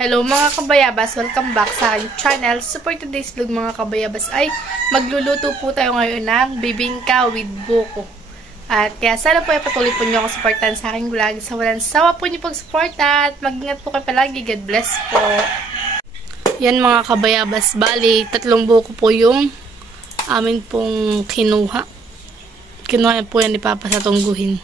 Hello mga kabayabas! Welcome back sa aking channel. So for today's vlog mga kabayabas ay magluluto po tayo ngayon ng bibingka with buko. At kaya sana po ay patuloy po niyo ako supportan sa aking vlog. Sa walang sawa po niyo pag-support at mag-ingat po kayo palagi. God bless po. Yan mga kabayabas. Bali, 3 buko po yung amin pong kinuha. Kinuha po yan ni Papa sa tungguhin.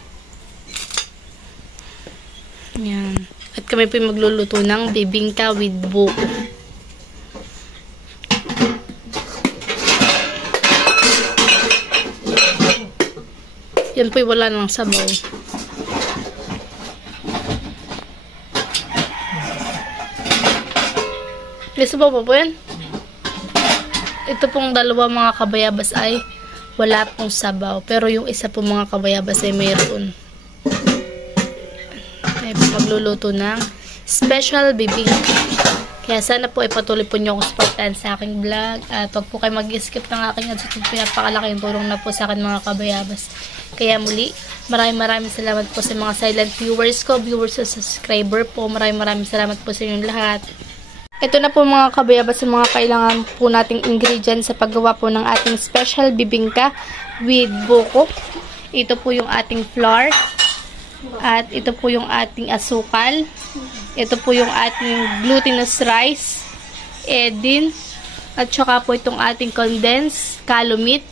Yan. At kami po magluluto ng bibingka with buko. Yan po wala nang sabaw. May sabaw pa po yan? Ito pong dalawa mga kabayabas ay wala pong sabaw. Pero yung isa po mga kabayabas ay mayroon. Magluluto ng special bibingka. Kaya sana po ay patuloy po niyo ako supportan sa aking vlog at huwag po kayo mag-skip ng aking ads. Ito pinapakalaking tulong na po sa akin mga kabayabas. Kaya muli, maraming salamat po sa mga silent viewers ko, viewers at subscriber po. Maraming salamat po sa inyong lahat. Ito na po mga kabayabas yung mga kailangan po nating ingredients sa paggawa po ng ating special bibingka with buko. Ito po yung ating flour. At ito po yung ating asukal. Ito po yung ating glutinous rice. Edin. At saka po itong ating condensed calamite.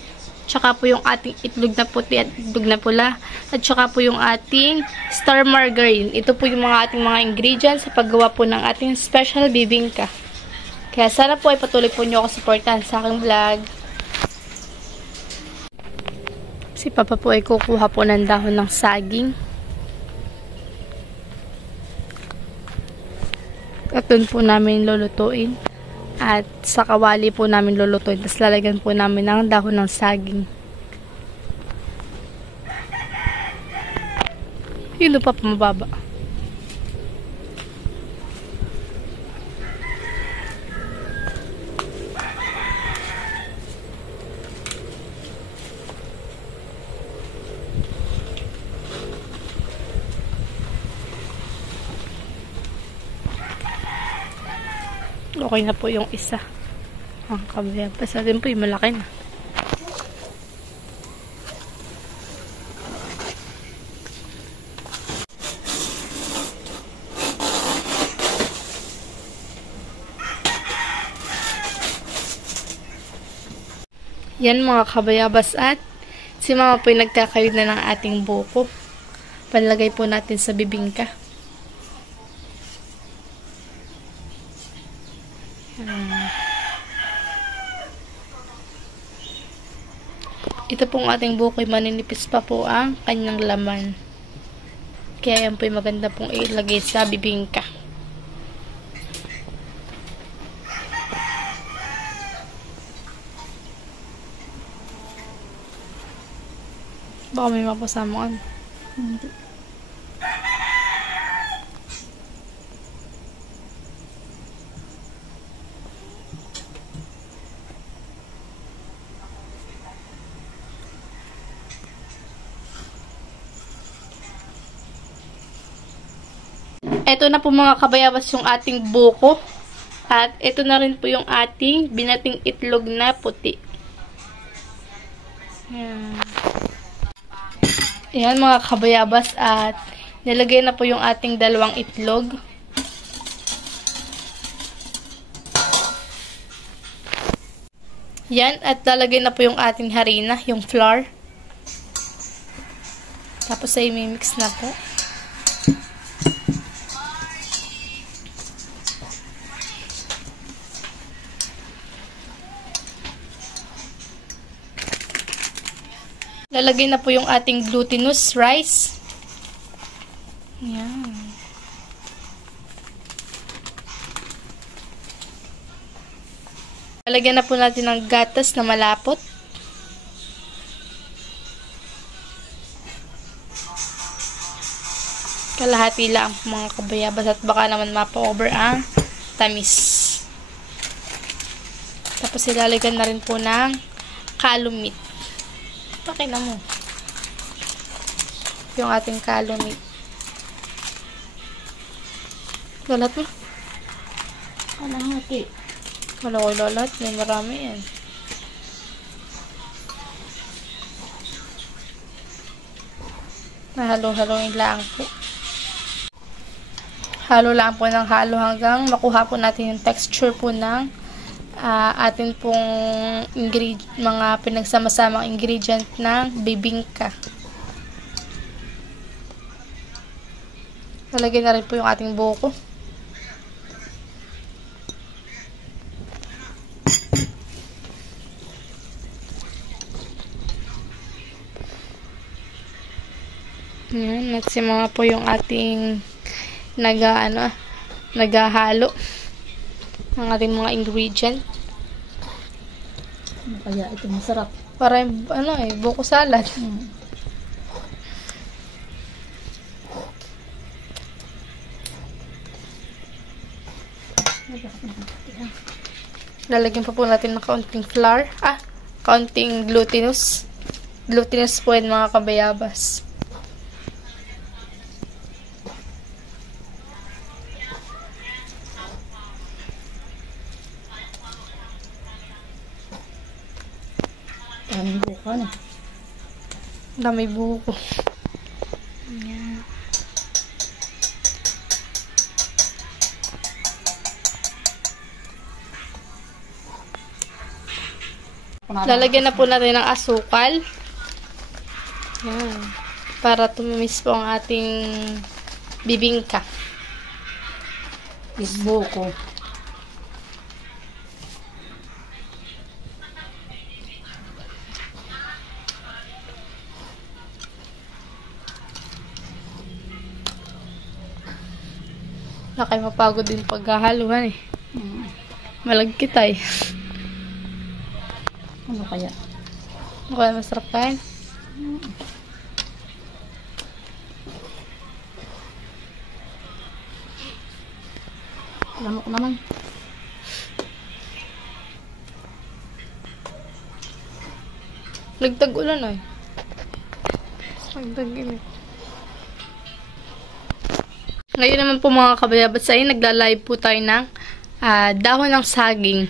Tsaka po yung ating itlog na puti at itlog na pula. At saka po yung ating star margarine. Ito po yung ating mga ingredients sa paggawa po ng ating special bibingka. Kaya sana po ay patuloy po nyo ako supportahan sa aking vlog. Si Papa po ay kukuha po ng dahon ng saging. At doon po namin lulutuin. At sa kawali po namin lulutuin. Tapos lalagyan po namin ng dahon ng saging. Yun pa mababa. Okay na po yung isa. Ang kabayabas natin po yung malaki na. Yan mga kabayabas at si Mama po yung nagkakayod na ng ating buko. Panlagay po natin sa bibingka. Ito pong ating buko ay maninipis pa po ang kanyang laman. Kaya yan po ay maganda pong ilagay sa bibingka. Baka may mapasamaan. Hindi. Ito na po mga kabayabas yung ating buko. At ito na rin po yung ating binating itlog na puti. Yan. Yan mga kabayabas at nilagay na po yung ating 2 itlog. Yan at lalagay na po yung ating harina, yung flour. Tapos ay mimix na po. Lalagay na po yung ating glutinous rice. Yan. Lalagyan na po natin ng gatas na malapot. Kalahati lang mga kabayabas at baka naman mapa-over ang tamis. Tapos ilalagyan na rin po ng calamite. Pakina mo. Yung ating calamite. Galat mo. Kalahati. Wala ko lahat. May marami yan. Nahalo-haloin lang po. Halo lang po ng halo hanggang makuha po natin yung texture po ng atin pong mga pinagsama-samang ingredient ng bibingka. Lalagyan na rin po yung ating buko. Yan, at si mga po yung ating naghahalo ng ating mga ingredient. Kaya ito masarap. Para buko salad. Lalagyan pa po natin ng kaunting flour. Kaunting glutinous. Glutinous po yan mga kabayabas. Daming buko na. Dami buko. Yan. Lalagyan na po natin ng asukal. Yan. Para tumimis po ang ating bibingka. Buko. Nakay mapagod din paghahaluhan eh. Malagkit ay. Ano kaya? Ano kaya masarap kain? Lamok naman. Nagtag ulan ay. Nagtag init. Ngayon naman po mga kabayabas ay nagla-live po tayo ng dahon ng saging.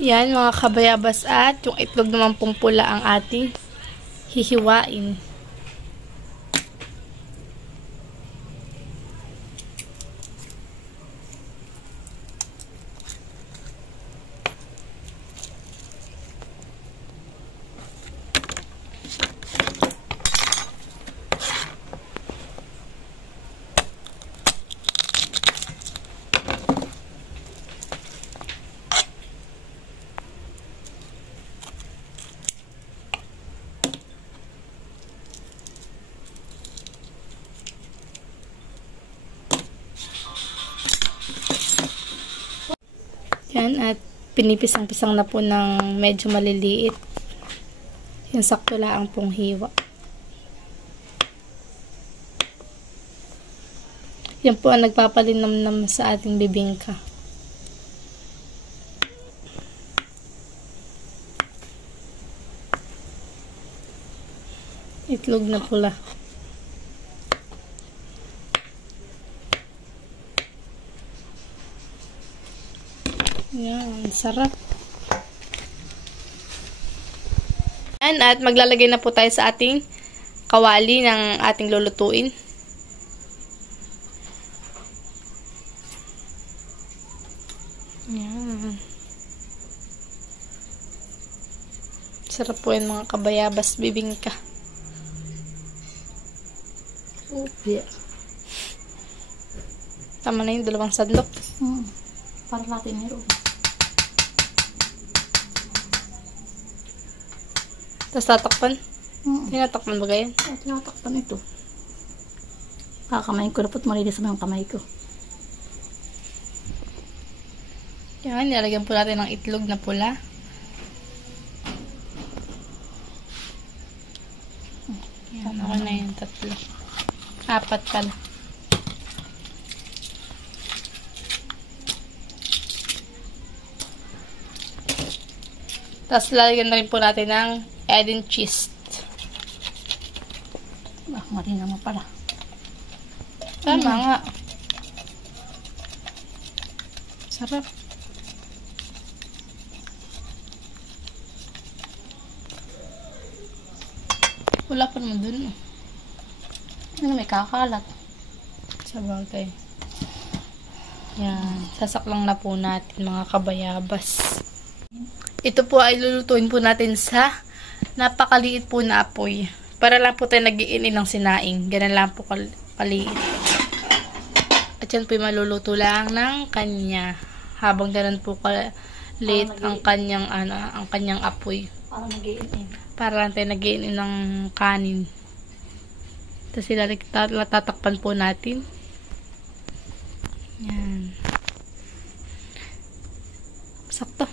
Yan mga kabayabas at yung itlog naman pong pula ang ating hihiwain. Yan, at pinipisang-pisang na po ng medyo maliliit. Yung sakto lang pong hiwa. Yan po ang nagpapalinamnam sa ating bibingka. Itlog na pula. Yan, sarap. Yan, at maglalagay na po tayo sa ating kawali ng ating lulutuin. Yan. Sarap po yan mga kabayabas bibingka. Okay. Tama na yung 2 sandok. Para natin meron. Tapos tatakpan. Tinatakpan ba ganyan? Tinatakpan ito. Kakamayin ko na po't malinis naman ang kamay ko. Yan, nilagyan po natin ng itlog na pula. Yan, ako na yung 3. 4 pala. Tapos lalagyan na rin po natin ng egg and cheese. Mali naman pala. Tama nga. Sarap. Wala pa naman dun. Ano, may kakalat. Sabagay. Yan. Sasaklang na po natin mga kabayabas. Ito po ay lulutuin po natin sa napakaliit po na apoy. Para lang po tayo nag-iinin ng sinaing. Ganun lang po kaliit. At yan po yung maluluto lang ng kanya. Habang ganun po kaliit ang kanyang apoy. Para nag-iinin. Para lang tayo nag-iinin ng kanin. Tapos sila tatakpan po natin. Yan. Sakto.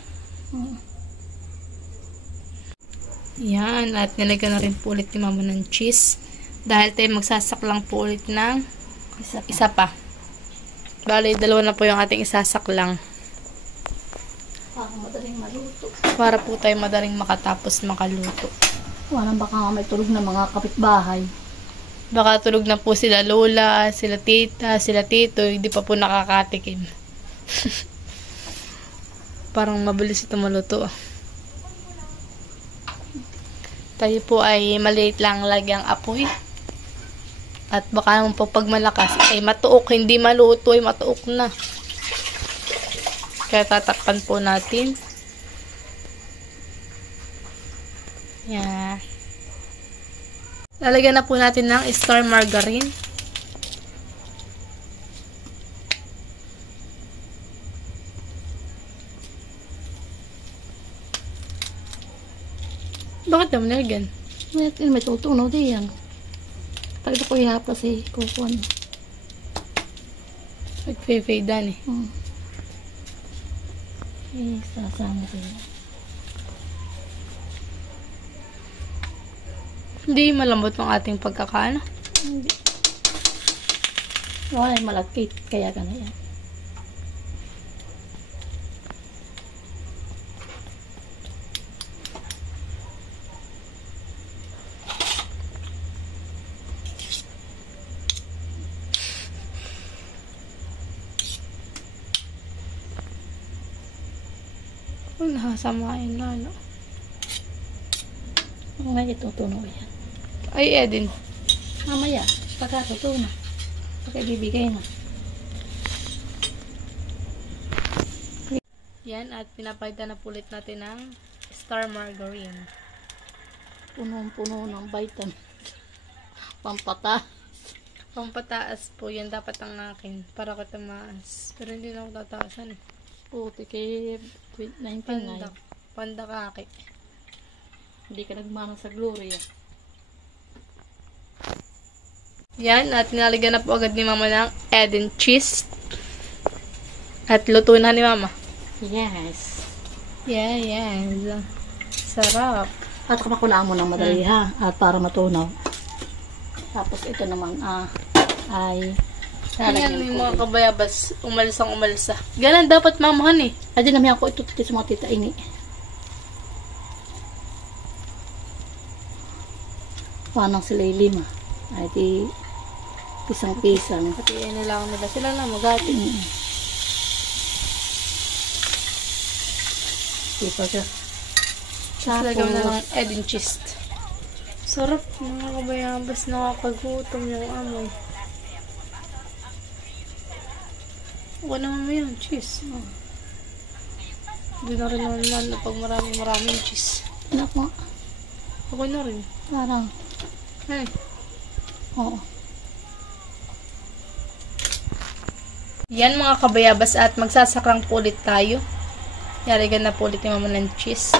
Yan. At nilagyan na rin po ulit ni mama ng cheese. Dahil tayo magsasaklang po ulit ng isa pa. Bali, 2 na po yung ating isasaklang. Para madaling maluto. Para po tayo madaling makatapos makaluto. Walang baka may tulog na mga kapitbahay. Baka tulog na po sila lola, sila tita, sila tito, hindi pa po nakakatikim. Parang mabilis ito maluto. Tayo po ay maliit lang lagyang apoy. At baka naman po pag malakas ay matuok, hindi maluto ay matuok na. Kaya tatakpan po natin. Yan. Lalagyan na po natin ng star margarine. Bakit naman nilagyan? May tutunaw din yan. Pag ito ko ihapla si kukuan. Nag-fade-fadean eh. Sasama sila. Hindi malambot ang ating pagkakaano. Hindi. Wala yung malagkit. Kaya gano'n yan. Uy, nakasamain na, no? May itutunaw yan. Ay, Edin. Mamaya, pagkatutunaw. Pagkibibigay na. Yan, at pinapalitan na pulit natin ng star margarine. Punong-puno ng vitamin. Pampata. Pampataas po, yan dapat ang akin. Para ko tumaas. Pero hindi na ako tataasan eh. Puti kay 19 na. Panda kaki. Hindi ka nagmanang sa Gloria. Yan, at nilalagyan na po agad ni mama ng egg and cheese. At luto na ni mama. Yes. Yeah, yes. Sarap. At kamakulaan mo ng madali ha. At para matunaw. Tapos ito naman ay Yan yung mga kabayabas. Umalsang umalsa. Ganun dapat mamahan eh. Ay, dinamihan ko ito sa mga tita ini. Panang sila 5. Ay, di pisang-pisang. Pati nila nila. Sila na magati. Di pa siya. Lagyan na lang egg and cheese. Sarap mga kabayabas. Nakakagutom yung amoy. Huwag naman mo yan, cheese. Hindi na rin naman na pag maraming cheese. Anak mo. Ako na rin. Parang. Ay. Oo. Yan mga kabayabas at magsasakrang po ulit tayo. Yarigan na po ulit yung mama ng cheese.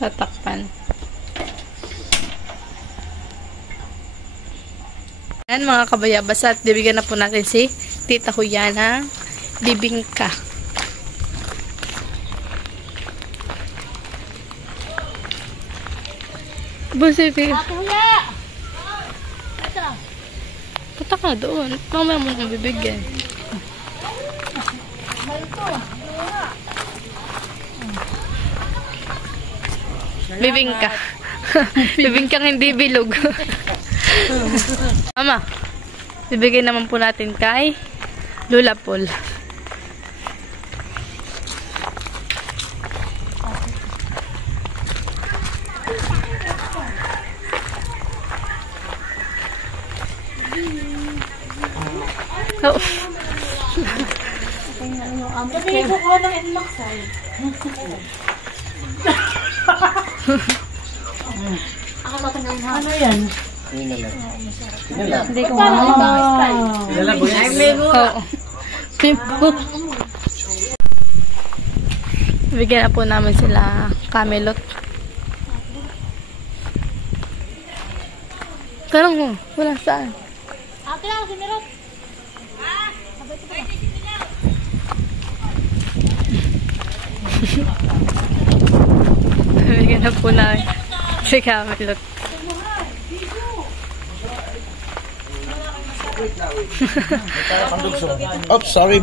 Tatakpan. Yan mga kabayabas, at bibigyan na po natin si Tita Huya ng bibingka. Busi, Ate Huya! Ito. punta ka doon. Mamaya mo nang bibigyan. Bibingka. Bibingkang hindi bilog. Mama, bibigyan naman po natin kay Lula Paul. Oh. Sabihin ko ko ng inlaksay. Ako tatanggalin ha. Ano yan? Hindi ko Oo. Bigyan na po namin sila Camelot. Tanong mo, wala saan. Ate lang, sinirot. Bigyan na po namin si Camelot. Oops, sorry.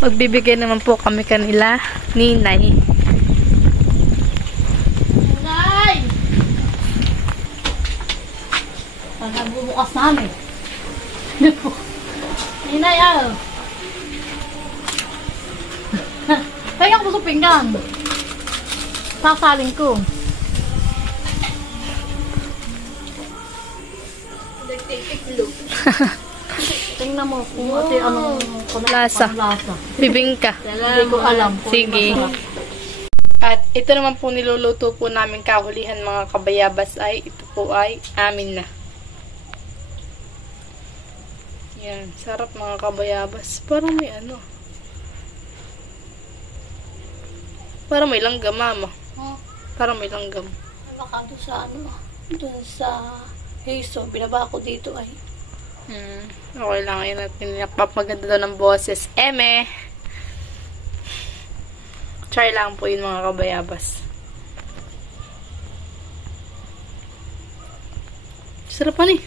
Magbibigay naman po kami kanila Ninay. Nay! Nagbubukas namin. Inay, Kaya ko sa pinggan. Sasaling ko. Tingnan mo kung anong Lasa. lasa. Bibingka. Hindi ko alam. Sige. At ito naman po niluluto po namin kahulihan mga kabayabas ay ito po ay amin na. Yan. Sarap mga kabayabas. Parang may ano. Parang may langgam, mama. Parang may langgam. Baka doon sa doon sa Heiso, binaba ko dito ay. Okay lang. Ayan natin. Napapaganda daw ng boses. Eme! Try lang po yun mga kabayabas. Sarapan eh.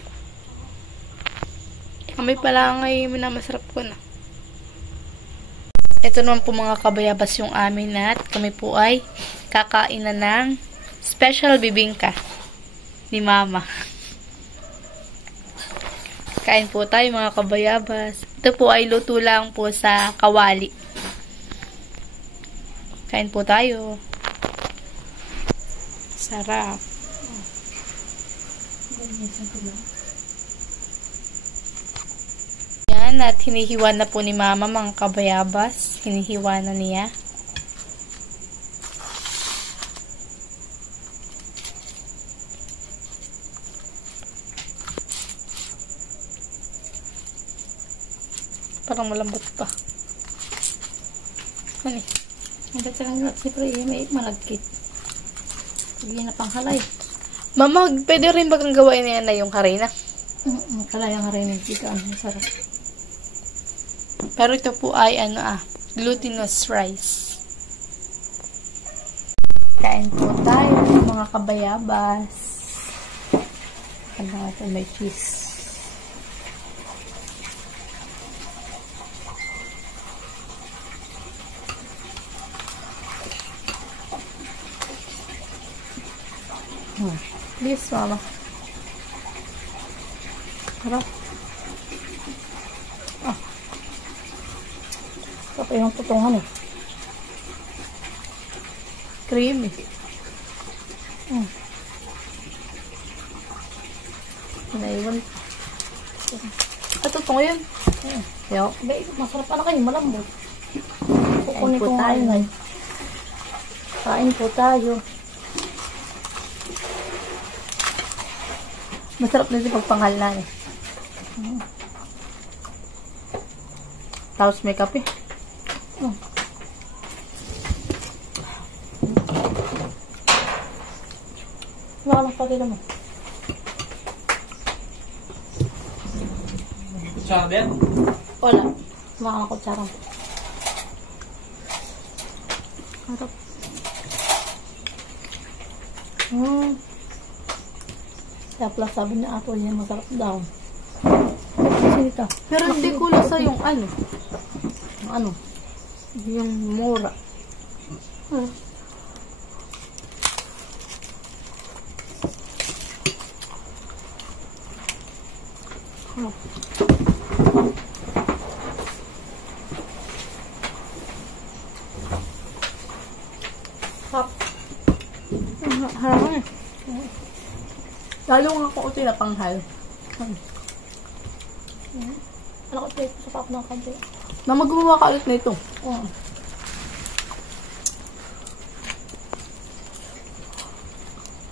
Kami pala ngay minamasarap ko na. Ito naman po mga kabayabas yung amin at kami po ay kakain na ng special bibingka ni Mama. Kain po tayo mga kabayabas. Ito po ay luto lang po sa kawali. Kain po tayo. Sarap. Yan, at hinihiwa na po ni Mama mga kabayabas. Hinihiwa na niya. Parang malambot pa. Ano eh? Hanggang sa kanila, siyempre, may malagkit. Sige na panghalay. Mama, pwede rin bagang gawain na yan na yung harina. Kalaya nga rin yung chika. Masarap. Pero ito po ay glutinous rice. Kain po tayo mga kabayabas. Ano natin may cheese. Yes, Mama. Harap. Kapag yung tutungan eh. Creamy. Naiwan. Ito ito ngayon. Yo. Masarap pa na kayo, malambot. Kukunin po ko tayo. tayo. Kain po tayo. Masarap na siya pagpanghal na eh. Tapos may kape. Tama, pati naman. Kutsara din? Wala. Mga kutsara. Harap. Kaya pala sabi niya ako niya masarap daw. Sita. Pero hindi ko lasa yung ano. Ano? Yung mura. Hap. Harang eh. Lalo nga ako ito na panghal. Ano ko tayo sa pap ng kanti? Na maggumawa ka ulit na ito. Oo.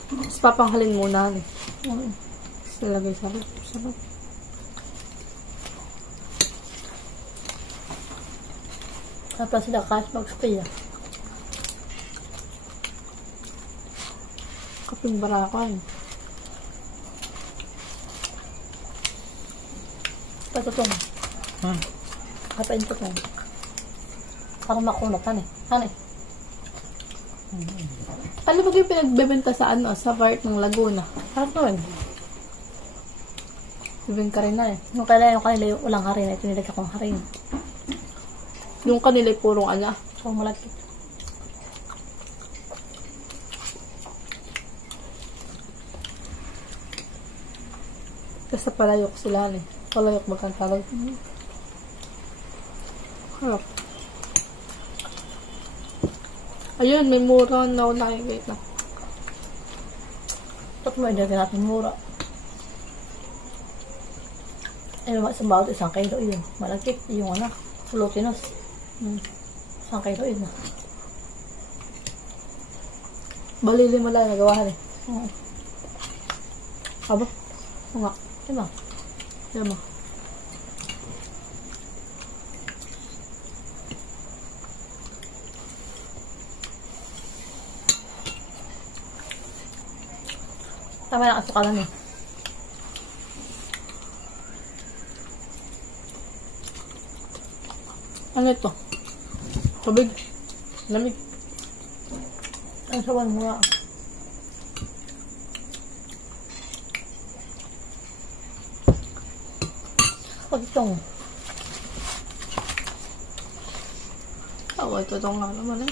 Tapos papanghalin muna. Oo. Tapos nilagay sa rep. Sarap. Tapos sila cash box pay. Kaping barakan. Patutong. Kapain ko lang. Para makunot. Hani. Hani. Alam mo yung pinagbebenta sa ano, sa part ng Laguna. Harap naman. Bibing ka rin na eh. Yung kanila yung ulang harina. Ito nilagay kong harina. Yung kanila purong ano. So malagkit. Kasi palayok sila eh. Palayok bagang tawag. Harap. Ayun, may mura na ako nakikita. Tapos may nilagay natin mura. Ayun, sa bawat isang kilo yun. Malagkit. Yung ano, glutinous. 1 kilo yun. Bali lima lang nagawa eh. Oo. Aba? Oo nga. Diba? Lima. Tama na kasukalan eh. Ano ito? Tubig. Lamig. Ang sawan mo nga. Pag itong. Ito nga naman eh.